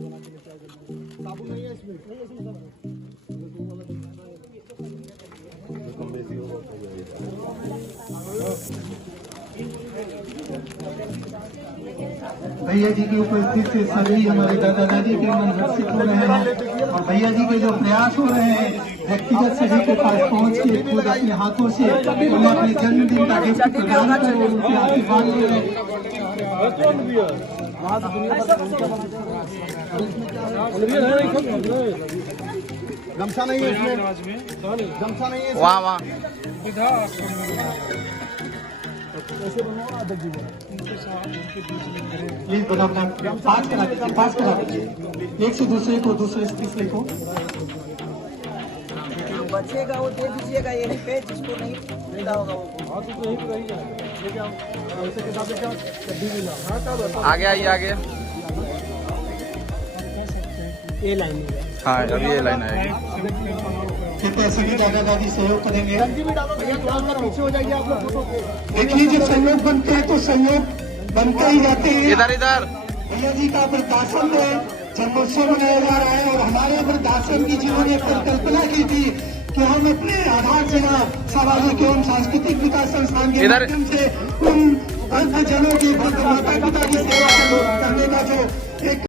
भैया जी की उपस्थित से सभी हमारे दादा दादी के मन हर्षित हो रहे हैं और भैया जी के जो प्रयास हो रहे हैं व्यक्तिगत सभी के पास पहुंच के खुद अपने हाथों से उन्हें अपने जन्मदिन का गिफ्ट प्रदान कर उनके आशीर्वाद ले रहे हैं। गमछा नहीं है इसमें, गमछा नहीं है वहाँ प्लीज बोलो अपना पास करा दीजिए एक से दूसरे को, दूसरे से तीसरे को। बचेगा वो दे दीजिएगा, यही पे जिसको नहीं मिला होगा वो। आगे आइए आगे। ये लाइन हाँ अभी ये लाइन आएगी। कृपया सभी दादा दादी सहयोग करेंगे। देखिए जब सहयोग बनते हैं तो सहयोग बनते ही जाते हैं। इधर इधर भैया जी का वृद्धाश्रम में जन्मोत्सव मनाया जा रहा है और हमारे वृद्धाश्रम की जिन्होंने परिकल्पना की थी कि हम अपने आधार जिला सामाजिक एवं सांस्कृतिक विकास संस्थान के माध्यम से उन वृद्ध जनों की माता पिता की सेवा करने का जो एक